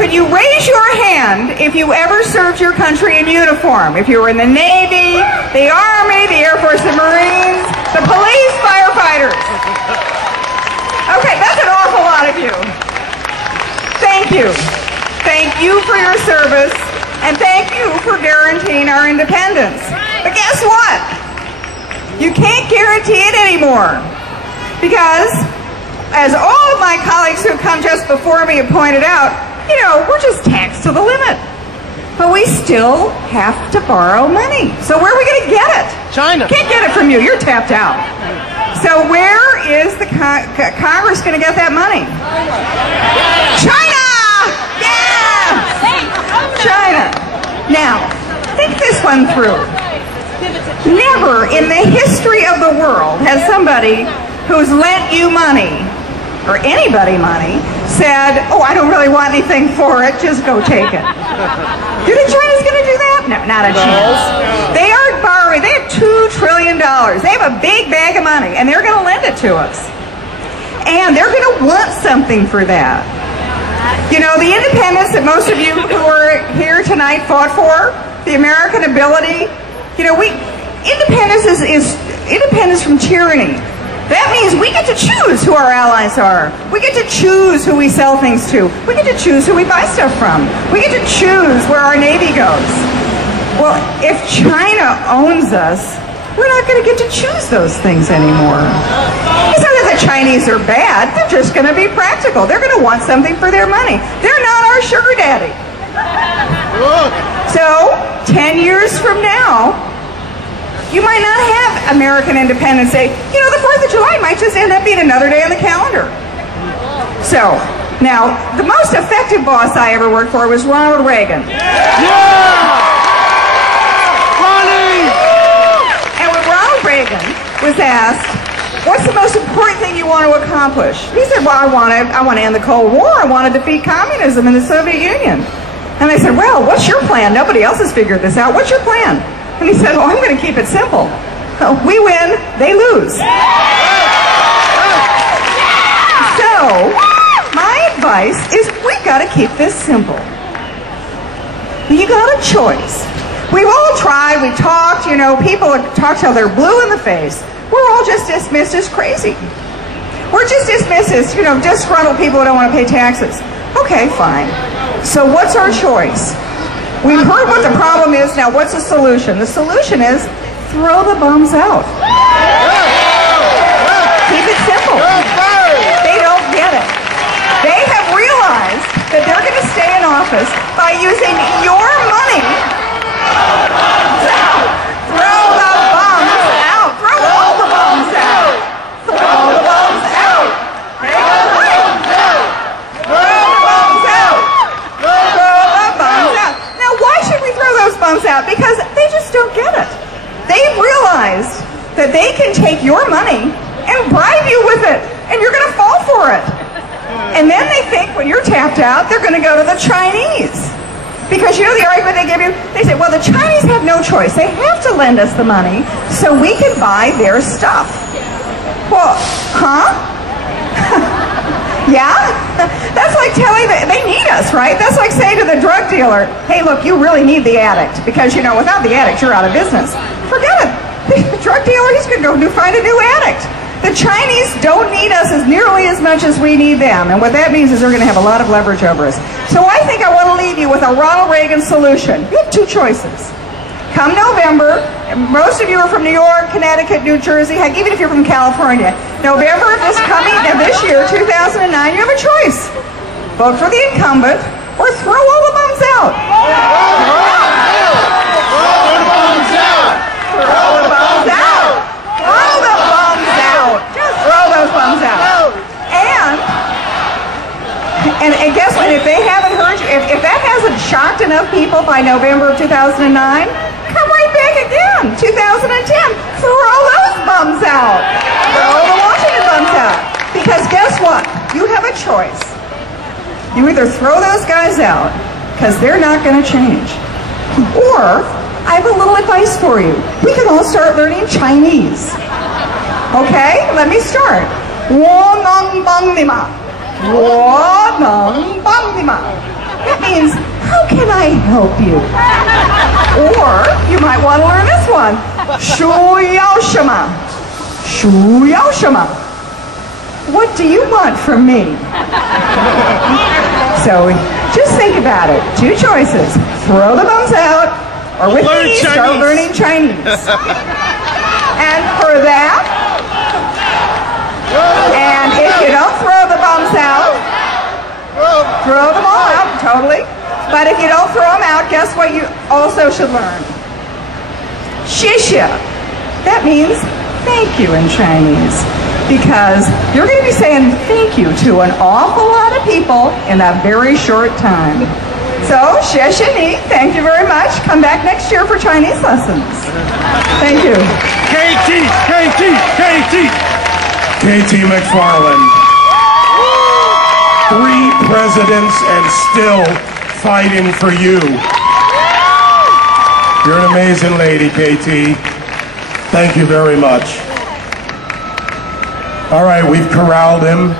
Could you raise your hand if you ever served your country in uniform? If you were in the Navy, the Army, the Air Force, the Marines, the police, firefighters. Okay, that's an awful lot of you. Thank you. Thank you for your service, and thank you for guaranteeing our independence. But guess what? You can't guarantee it anymore. Because, as all of my colleagues who come just before me have pointed out, you know, we're just taxed to the limit. But we still have to borrow money. So where are we going to get it? China. Can't get it from you. You're tapped out. So where is the Congress going to get that money? China! Yeah! China. Now, think this one through. Never in the history of the world has somebody who's lent you money, or anybody money, said, oh, I don't really want anything for it, just go take it. Do you think China's going to do that? No, not a chance. They are borrowing, they have $2 trillion. They have a big bag of money, and they're going to lend it to us. And they're going to want something for that. You know, the independence that most of you who are here tonight fought for, the American ability, you know, independence is independence from tyranny. That means we get to choose who our allies are. We get to choose who we sell things to. We get to choose who we buy stuff from. We get to choose where our Navy goes. Well, if China owns us, we're not going to get to choose those things anymore. It's not that the Chinese are bad. They're just going to be practical. They're going to want something for their money. They're not our sugar daddy. So, 10 years from now, you might not have American Independence Day. You know, the 4th of July might just end up being another day on the calendar. So, now, the most effective boss I ever worked for was Ronald Reagan. And when Ronald Reagan was asked, what's the most important thing you want to accomplish? He said, well, I want to end the Cold War. I want to defeat communism in the Soviet Union. And they said, well, what's your plan? Nobody else has figured this out. What's your plan? And he said, well, I'm going to keep it simple. We win, they lose. So, my advice is we've got to keep this simple. You got a choice. We've all tried, we've talked, you know, people talk till they're blue in the face. We're all just dismissed as crazy. We're just dismissed as, you know, disgruntled people who don't want to pay taxes. Okay, fine. So what's our choice? We've heard what the problem is, now what's the solution? The solution is throw the bums out. Keep it simple. They don't get it. They have realized that they're going to stay in office by using your money. Throw the bums out. Throw all the bums out. Throw the bums out. Throw the bums out. Throw the bums out. Now, why should we throw those bums out? Because they just don't get it. They've realized that they can take your money and bribe you with it, and you're going to fall for it. And then they think when you're tapped out, they're going to go to the Chinese. Because you know the argument they give you? They say, well, the Chinese have no choice. They have to lend us the money so we can buy their stuff. Well, huh? Yeah? That's like telling them, they need us, right? That's like saying to the drug dealer, hey, look, you really need the addict. Because, you know, without the addict, you're out of business. Forget it. The drug dealer, he's going to go find a new addict. The Chinese don't need us as nearly as much as we need them. And what that means is they're going to have a lot of leverage over us. So I think I want to leave you with a Ronald Reagan solution. You have two choices. Come November, most of you are from New York, Connecticut, New Jersey, heck, even if you're from California. November of this year, 2009, you have a choice. Vote for the incumbent or throw all the bums out. Throw the bums out! Throw the bums out! Throw the bums out! Just throw those bums out. And guess what? If they haven't heard you, if that hasn't shocked enough people by November of 2009, come right back again, 2010. Throw those bums out. Throw the Washington bums out. Because guess what? You have a choice. You either throw those guys out, because they're not going to change, or I have a little advice for you. We can all start learning Chinese. Okay? Let me start. 我能帮你吗？我能帮你吗？ That means, how can I help you? Or you might want to learn this one. 需要什么? 需要什么? What do you want from me? So just think about it. Two choices. Throw the bones out, or with me, start learning Chinese. And for that, and if you don't throw the bones out, throw them all out, totally. But if you don't throw them out, guess what you also should learn? 谢谢. That means thank you in Chinese. Because you're going to be saying thank you to an awful lot of people in a very short time. So, 谢谢你, thank you very much. Come back next year for Chinese lessons. Thank you. KT McFarland. 3 presidents and still fighting for you. You're an amazing lady, KT. Thank you very much. All right, we've corralled him.